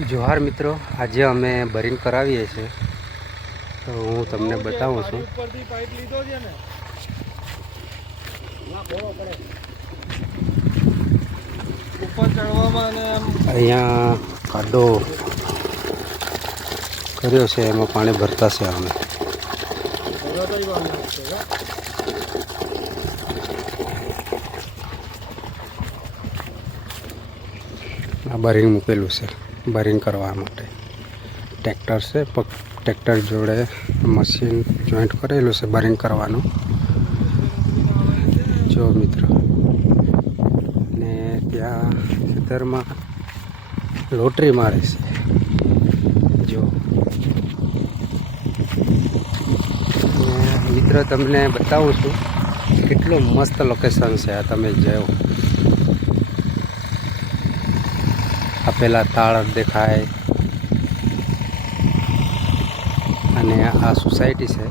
જોહાર મિત્રો આજે અમે બરિંગ કરાવીએ છીએ. તો હું તમને બતાવું છું. અહીંયા ખાડો કર્યો છે એમાં પાણી ભરતા છે અમે. આ બરિંગ મૂકેલું છે. બરિંગ કરવા માટે. ટ્રેક્ટર છે ટ્રેક્ટર જોડે મશીન જોઈન્ટ કરેલું છે બરિંગ કરવાનું. જો મિત્રો. ને ત્યાં ખેતરમાં લોટરી મારે છે. જો. મિત્ર તમને બતાવું છું, કેટલું મસ્ત લોકેશન છે આ તમે જોયો આ પેલા તાળ દેખાય. અને આ સોસાયટી છે.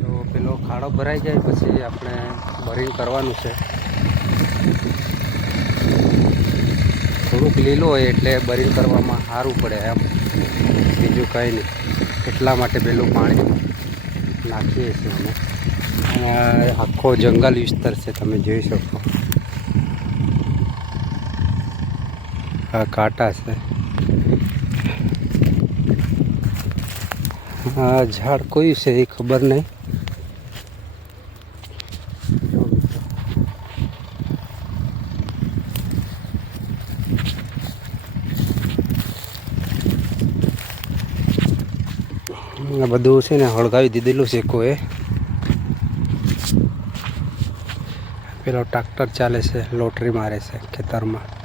તો પેલો ખાડો ભરાઈ જાય પછી આપણે બોરિંગ કરવાનું છે. થોડુંક લીલું હોય એટલે બરિંગ કરવામાં સારું પડે એમ. બીજું કંઈ નહીં. એટલા માટે પેલું પાણી નાખીએ છીએ અમે. આખો જંગલ વિસ્તાર છે, તમે જોઈ શકો. આ કાંટા છે. આ ઝાડ કયું છે એ ખબર નહીં. આ બધું છે ને હળગાવી દીધેલું છે કોઈ પેલો ટ્રાક્ટર ચાલે છે, લોટરી મારે છે ખેતરમાં.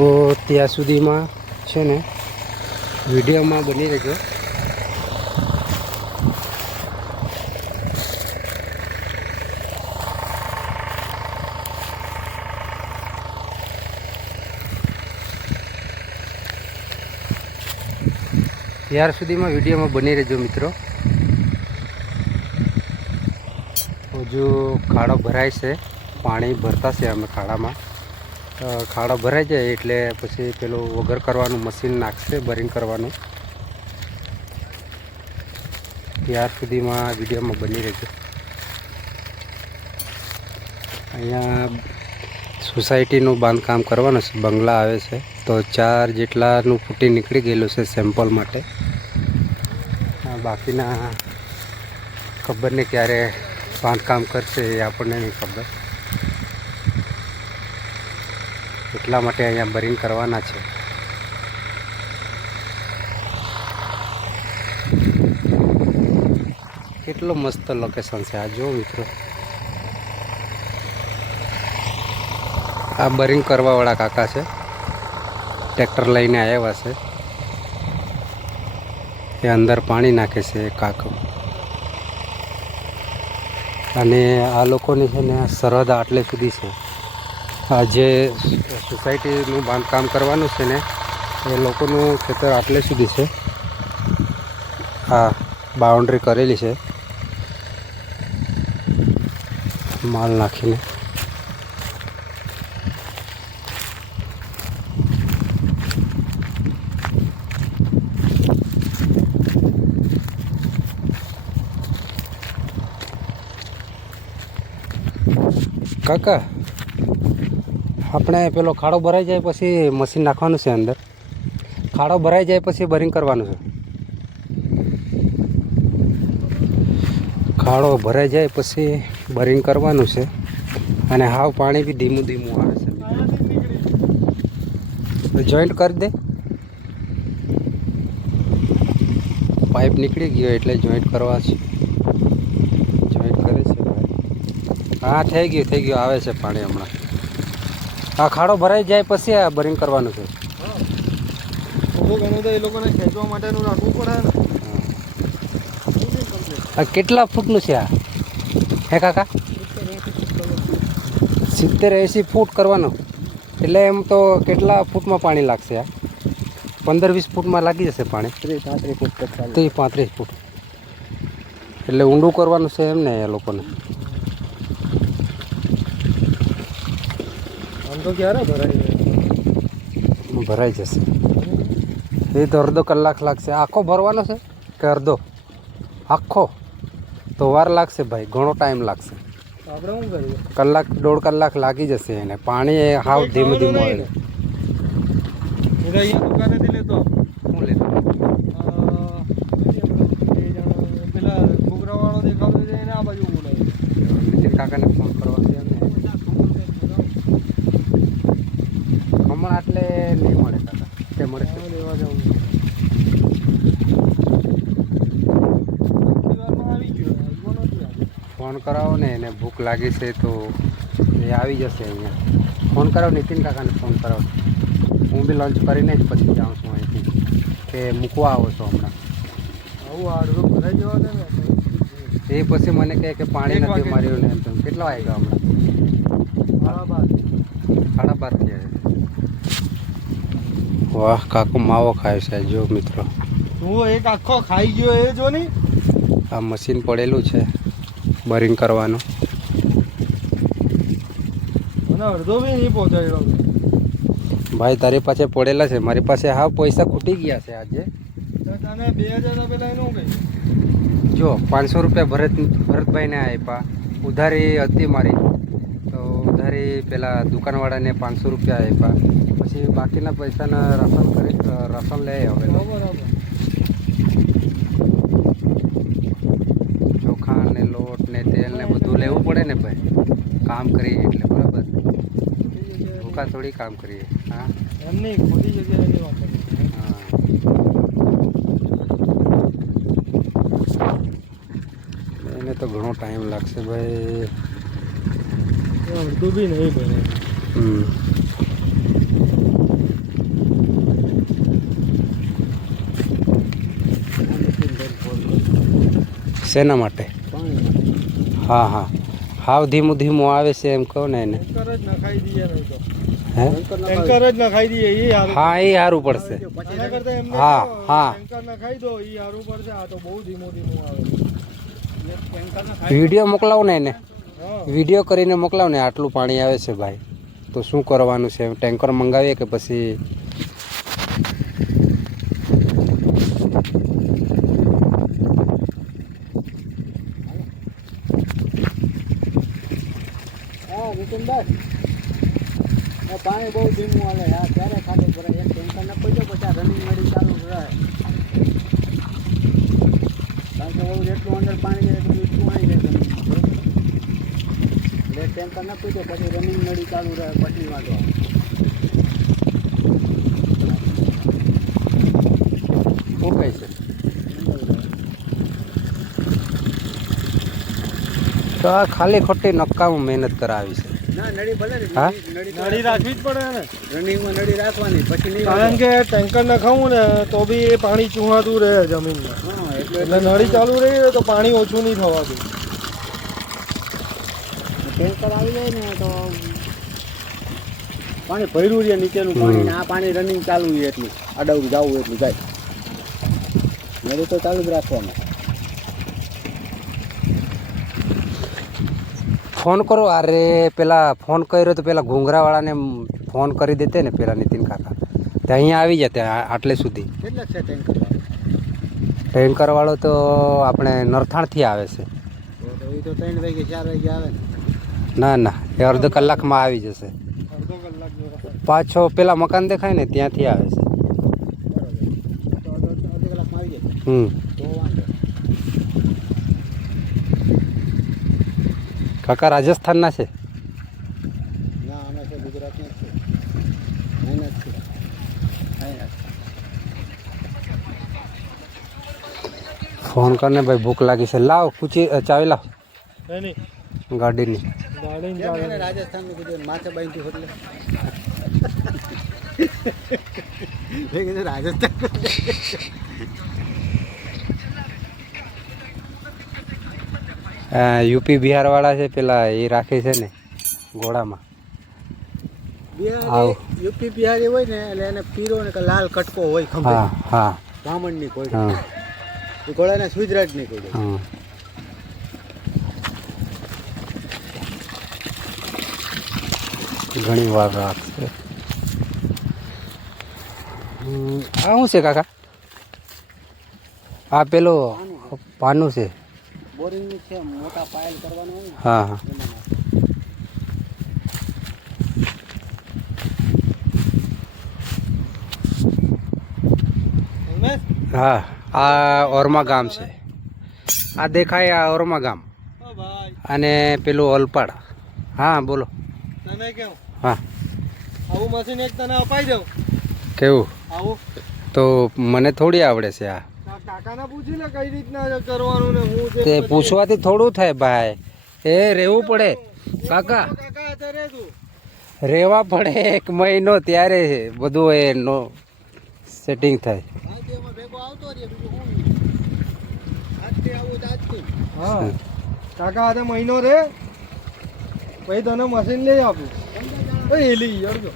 તો ત્યાં સુધીમાં છે ને વિડીયોમાં બની રહેજો. ત્યાર સુધીમાં વિડીયોમાં બની રહેજો મિત્રો. હજુ ખાડો ભરાય છે, પાણી ભરતા છે અમે ખાડામાં. ખાડો ભરાઈ જાય એટલે પછી પેલું વગર કરવાનું, મશીન નાખશે, બરિંગ કરવાનું. ત્યાર સુધીમાં વિડીયોમાં બની રહેજો. અહીંયા સોસાયટીનું બાંધકામ કરવાનું છે. બંગલા આવે છે. તો ચાર જેટલાનું ફૂટી નીકળી ગયેલું છે સેમ્પલ માટે. બાકીના ખબર નહીં ક્યારે બાંધકામ કરશે એ આપણને નહીં ખબર. એટલા માટે અહીંયા બરિંગ કરવાના છે. કેટલું મસ્ત લોકેશન છે આ, જો મિત્રો. આ બરિંગ કરવાવાળા કાકા છે. ટ્રેક્ટર લઈને આવ્યા છે. એ અંદર પાણી નાખે છે કાકો. અને આ લોકોની છે ને સરહદ આટલે સુધી છે. જે સોસાયટીનું બાંધકામ કરવાનું છે ને, એ લોકોનું ખેતર આટલે સુધી છે. હા બાઉન્ડ્રી કરેલી છે. માલ નાખીને. કાકા આપણે પેલો ખાડો ભરાઈ જાય પછી મશીન નાખવાનું છે અંદર. ખાડો ભરાઈ જાય પછી બરિંગ કરવાનું છે. ખાડો ભરાઈ જાય પછી બરિંગ કરવાનું છે. અને હાવ પાણી બી ધીમું ધીમું આવે છે. જોઈન્ટ કરી દે. પાઇપ નીકળી ગયો એટલે જોઈન્ટ કરવા છે. જોઈન્ટ કરે છે. હા, થઈ ગયું થઈ ગયું, આવે છે પાણી હમણાં. આ ખાડો ભરાઈ જાય પછી આ બરિંગ કરવાનું છે. થોડું ઘણું તો એ લોકોને ખેંચવા માટેનું રાખવું પડે આ કેટલા ફૂટનું છે આ? હે કાકા? સિત્તેર એંસી ફૂટ કરવાનું. એટલે એમ તો કેટલા ફૂટમાં પાણી લાગશે આ? પંદર વીસ ફૂટમાં લાગી જશે પાણી. ત્રીસ પાંત્રીસ ફૂટ ત્રીસ પાંત્રીસ ફૂટ. એટલે ઊંડું કરવાનું છે એમ ને એ લોકોને? તો ક્યારે ભરાય ભરાઈ જશે. એ તો અડધો કલાક લાગશે. આખો ભરવાનો છે કે અડધો? આખો? તો વાર લાગશે ભાઈ ઘણો ટાઈમ લાગશે. આપણે શું કરીએ? કલાક દોઢ કલાક લાગી જશે એને. પાણી હાવ ધીમે ધીમું આવે દુકાનેથી લેતો અ, કઈ આપણે બે જણા પેલા છોકરાવાળો દેખાતો છે એને આ બાજુ બોલાવે નીતિન કાકાને ફોન કરવા છે એમને હમણાં આટલે નહીં મળે કાકા તે મળે છે હા, લેવા જવું થોડી વારમાં આવી ગયો આવ્યો નથી આજે. ફોન કરાવો ને એને ભૂખ લાગી છે તો એ આવી જશે અહીંયા. ફોન કરાવો નીતિન કાકાને ફોન કરાવો. હું બી લંચ કરીને જ પછી જાઉં છું અહીંથી. કે મૂકવા આવો છો હમણાં. આવું આડું ભરાઈ જવા દે ને? એ પછી મને કહે કે પાણી નથી માર્યું ને એમ કેટલા વાગ્યા હમણાં? સાડા બાર. થયા વાહ કાકો માવો ખાય છે જો મિત્રો. હું એક આખો ખાઈ ગયો એ જો ને. આ મશીન પડેલું છે. બરિંગ કરવાનું. અડધો બી નહીં પહોંચાડ્યો. ભાઈ તારી પાસે પડેલા છે. મારી પાસે હા પૈસા ખૂટી ગયા છે આજે. તને બે હજાર પેલા એનું કઈ? જો પાંચસો રૂપિયા ભરત ભરતભાઈને આપ્યા. ઉધારી હતી મારી. તો ઉધારી પેલા દુકાનવાળાને પાંચસો રૂપિયા આપ્યા. પછી બાકીના પૈસાના રાશન કરી રાશન લઈ હવે બરાબર ચોખા ને લોટ ને તેલ ને બધું લેવું પડે ને ભાઈ. કામ કરીએ એટલે બરાબર. ભૂખા થોડી કામ કરીએ. હા? એમ નહીં ખોટી જગ્યાએ હા. એને તો ઘણો ટાઈમ લાગશે ભાઈ. અડધું બી નહીં બને. હમ. શેના માટે? હા હા. હાવ ધીમું ધીમું આવે છે એમ કહો ને એને. ટેન્કર જ નખાઈ દઈએ નહીં તો. હે? ટેન્કર જ નખાઈ દઈએ એ સારું પડશે. હા, હા. ટેન્કર નખાઈ દો એ સારું પડશે. આ તો બહુ ધીમું ધીમું આવે. વીડિયો મોકલાવો ને એને. વીડિયો કરીને મોકલાવો ને આટલું પાણી આવે છે ભાઈ. તો શું કરવાનું છે? ટેન્કર મંગાવીએ કે પછી હા નીતિનભાઈ આ ધીમું હાલે આ ક્યારે ખાલી ભરાય. એક ટેન્કર ન પડી પછી રનિંગ મળી ચાલુ રહે. કારણ કે બહુ જેટલું અંદર પાણી જાય એટલું ઊંચું આવી જાય એટલે ટેન્કર ન પીધો પછી રનિંગ મળી ચાલુ રહે પછી વાંધો શું છે? તો આ ખાલી ખોટી નકામું મહેનત કરાવી છે. ના નળી ભલે ને હા? નળી રાખવી જ પડે ને રનિંગમાં નળી રાખવાની પછી નહીં કારણ કે ટેન્કર નખાવું ને તો બી એ પાણી ચૂહાતું રહે જમીનમાં. હા એટલે એટલે નળી ચાલુ રહી તો પાણી ઓછું નહીં થવાતું. ટેન્કર આવી જાય ને તો પાણી ભર્યું છે નીચેનું પાણી ને આ પાણી રનિંગ ચાલુ છે એટલું. અડવું જવું એટલું જાય. નળી તો ચાલુ જ રાખવાનું. ફોન કરો. અરે પેલા ફોન કર્યો તો પેલા ઘૂંઘરાવાળાને ફોન કરી દેતે ને પેલા નીતિન કાકા. તો અહીંયા આવી જતે આટલે સુધી. કેટલા છે ટેન્કર ટેન્કરવાળો તો આપણે નરથાણથી આવે છે. ને. ના એ અડધો કલાકમાં આવી જશે. પાછો પેલા મકાન દેખાય ને ત્યાંથી આવે છે. હમ તો વાંધો કાકા રાજસ્થાનના છે. ફોન કરને ભાઈ ભૂખ લાગી છે. લાવ કુચી ચાવી લાવ. ગાડીની. ગાડીને કેમ ચાલે. એને રાજસ્થાનનું કીધું માથે બાંધ્યું એટલે મેં કીધું રાજસ્થાન અ, યુપી બિહારવાળા છે પેલા એ રાખે છે ને ઘોડામાં બિહારી યુપી બિહારી હોય ને એટલે એને પીરો ને લાલ કટકો હોય ખંભે. હા હા. બ્રાહ્મણની કોઈ. એ ઘોડાને સુજરાજની કોઈ. હા. ઘણી વાર રાખશે આ શું છે કાકા? આ પેલો પાનું છે. બોરિંગની છે મોટા પાયલ કરવાનો હોય હા હા? હા આ ઓરમા ગામ છે. આ દેખાય આ ઓરમા ગામ. અને પેલું ઓલપાડ. હા બોલો. તને કેમ? હા. આવું મશીન એક તને અપાઈ દઉં. કેવું? આવું? તો મને થોડી આવડે છે આ. કાકાને પૂછી લે કઈ રીતના કરવાનું ને હું તે પૂછવાથી થોડું થાય ભાઈ. એ રહેવું પડે. કાકા. રહેવા પડે એક મહિનો ત્યારે બધું એ નો સેટિંગ થાય. હા. કાકા આજે મહિનો રે. પછી તને મશીન લઈ આપું. એ લઈ યડજો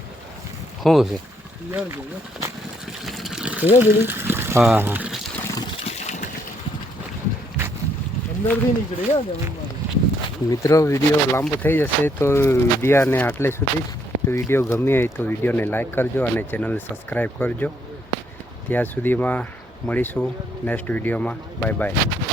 શું છે? હા હા. મિત્રો વીડિયો લાંબો થઈ જશે તો વિડીયાને આટલે સુધી તો વીડિયો ગમી હોય તો વિડીયોને લાઈક કરજો અને ચેનલને સબસ્ક્રાઈબ કરજો. ત્યાં સુધીમાં મળીશું નેક્સ્ટ વિડીયોમાં બાય બાય